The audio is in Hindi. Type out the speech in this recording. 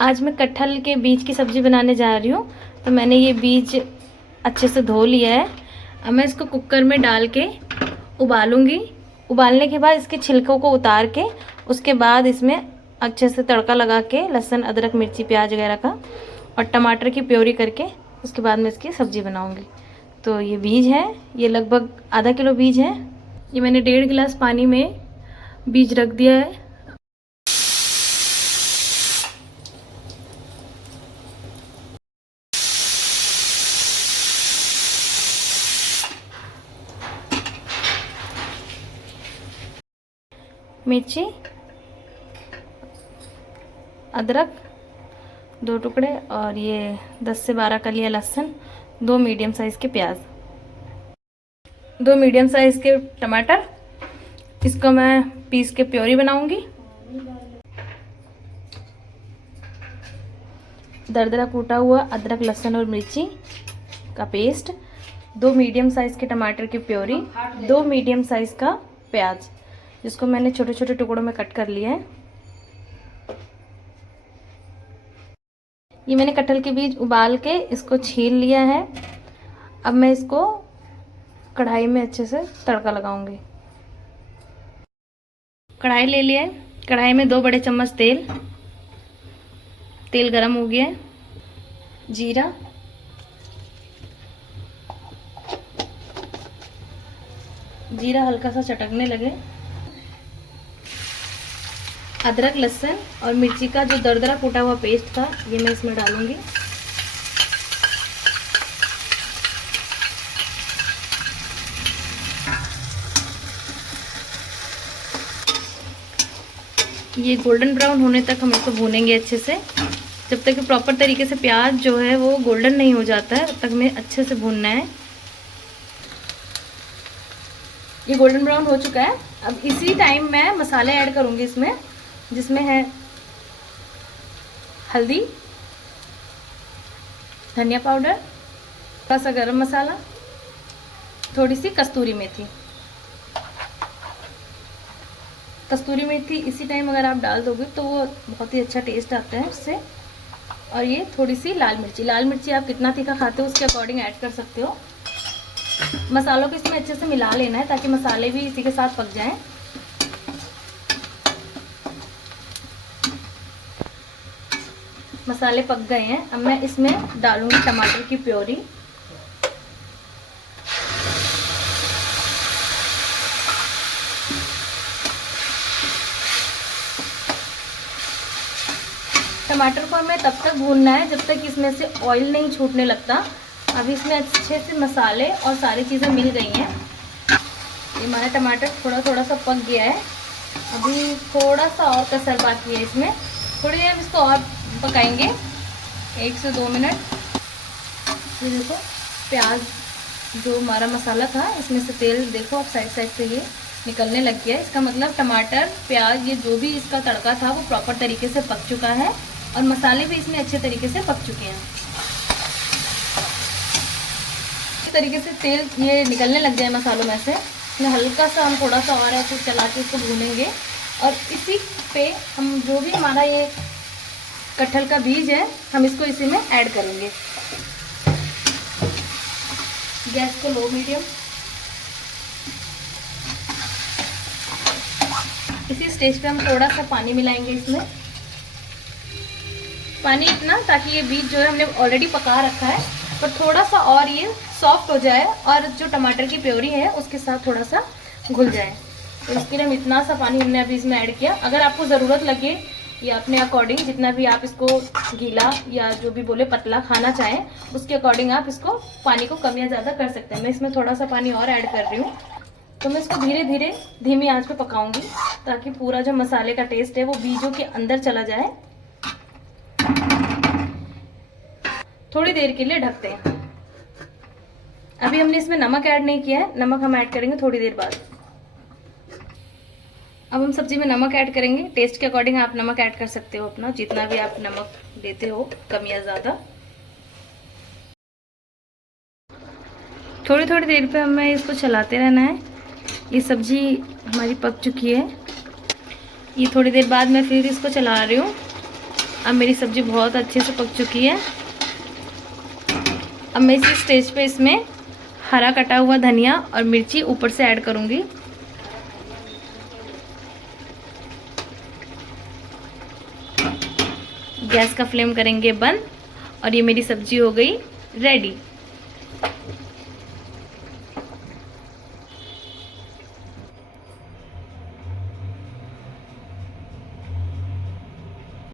आज मैं कटहल के बीज की सब्ज़ी बनाने जा रही हूँ। तो मैंने ये बीज अच्छे से धो लिया है। अब मैं इसको कुकर में डाल के उबालूँगी। उबालने के बाद इसके छिलकों को उतार के उसके बाद इसमें अच्छे से तड़का लगा के लहसुन, अदरक, मिर्ची, प्याज वगैरह का और टमाटर की प्योरी करके उसके बाद मैं इसकी सब्ज़ी बनाऊँगी। तो ये बीज है, ये लगभग आधा किलो बीज है। ये मैंने 1.5 गिलास पानी में बीज रख दिया है। मिर्ची, अदरक 2 टुकड़े और ये 10 से 12 कलियां लहसुन, 2 मीडियम साइज़ के प्याज, 2 मीडियम साइज़ के टमाटर। इसको मैं पीस के प्योरी बनाऊंगी। दरदरा कूटा हुआ अदरक, लहसुन और मिर्ची का पेस्ट, 2 मीडियम साइज़ के टमाटर की प्योरी, 2 मीडियम साइज़ का प्याज जिसको मैंने छोटे छोटे टुकड़ों में कट कर लिया है। ये मैंने कटहल के बीज उबाल के इसको छील लिया है। अब मैं इसको कढ़ाई में अच्छे से तड़का लगाऊंगी। कढ़ाई ले लिया है। कढ़ाई में 2 बड़े चम्मच तेल गरम हो गया है। जीरा, जीरा हल्का सा चटकने लगे, अदरक, लहसुन और मिर्ची का जो दरदरा कूटा हुआ पेस्ट था ये मैं इसमें डालूंगी। ये गोल्डन ब्राउन होने तक हम इसको भूनेंगे अच्छे से। जब तक कि प्रॉपर तरीके से प्याज जो है वो गोल्डन नहीं हो जाता है तब तक हमें अच्छे से भूनना है। ये गोल्डन ब्राउन हो चुका है। अब इसी टाइम मैं मसाले ऐड करूंगी इसमें, जिसमें है हल्दी, धनिया पाउडर, थोड़ा सा गरम मसाला, थोड़ी सी कस्तूरी मेथी। कस्तूरी मेथी इसी टाइम अगर आप डाल दोगे तो वो बहुत ही अच्छा टेस्ट आता है उससे। और ये थोड़ी सी लाल मिर्ची आप कितना तीखा खाते हो उसके अकॉर्डिंग ऐड कर सकते हो। मसालों को इसमें अच्छे से मिला लेना है ताकि मसाले भी इसी के साथ पक जाएं। मसाले पक गए हैं। अब मैं इसमें डालूंगी टमाटर की प्योरी। टमाटर को हमें तब तक भूनना है जब तक इसमें से ऑयल नहीं छूटने लगता। अब इसमें अच्छे से मसाले और सारी चीज़ें मिल गई हैं। ये हमारा टमाटर थोड़ा थोड़ा सा पक गया है। अभी थोड़ा सा और कसर बाकी है इसमें। थोड़ी देर हम इसको और पकाएंगे, 1 से 2 मिनट। ये देखो प्याज जो हमारा मसाला था इसमें से तेल देखो अब साइड से ये निकलने लग गया है। इसका मतलब टमाटर, प्याज, ये जो भी इसका तड़का था वो प्रॉपर तरीके से पक चुका है और मसाले भी इसमें अच्छे तरीके से पक चुके हैं। इस तरीके से तेल ये निकलने लग जाए मसालों में से, इसमें हल्का सा हम थोड़ा सा और ऐसे चला के इसको भूनेंगे। और इसी पे हम जो भी हमारा ये कटहल का बीज है हम इसको इसी में ऐड करेंगे। गैस को लो मीडियम। इसी स्टेज पे हम थोड़ा सा पानी मिलाएंगे इसमें। पानी इतना ताकि ये बीज जो है हमने ऑलरेडी पका रखा है पर थोड़ा सा और ये सॉफ्ट हो जाए और जो टमाटर की प्योरी है उसके साथ थोड़ा सा घुल जाए। तो इसके लिए हम इतना सा पानी हमने अभी इसमें ऐड किया। अगर आपको ज़रूरत लगे या अपने अकॉर्डिंग जितना भी आप इसको गीला या जो भी बोले पतला खाना चाहें उसके अकॉर्डिंग आप इसको पानी को कम या ज़्यादा कर सकते हैं। मैं इसमें थोड़ा सा पानी और ऐड कर रही हूँ। तो मैं इसको धीरे धीरे धीमी आंच पे पकाऊंगी ताकि पूरा जो मसाले का टेस्ट है वो बीजों के अंदर चला जाए। थोड़ी देर के लिए ढकते हैं। अभी हमने इसमें नमक ऐड नहीं किया है, नमक हम ऐड करेंगे थोड़ी देर बाद। अब हम सब्जी में नमक ऐड करेंगे। टेस्ट के अकॉर्डिंग आप नमक ऐड कर सकते हो अपना, जितना भी आप नमक देते हो, कम या ज़्यादा। थोड़ी थोड़ी देर पे हमें इसको चलाते रहना है। ये सब्जी हमारी पक चुकी है। ये थोड़ी देर बाद मैं फिर इसको चला रही हूँ। अब मेरी सब्ज़ी बहुत अच्छे से पक चुकी है। अब मैं इसी स्टेज पे इसमें हरा कटा हुआ धनिया और मिर्ची ऊपर से ऐड करूँगी। गैस का फ्लेम करेंगे बंद और ये मेरी सब्ज़ी हो गई रेडी।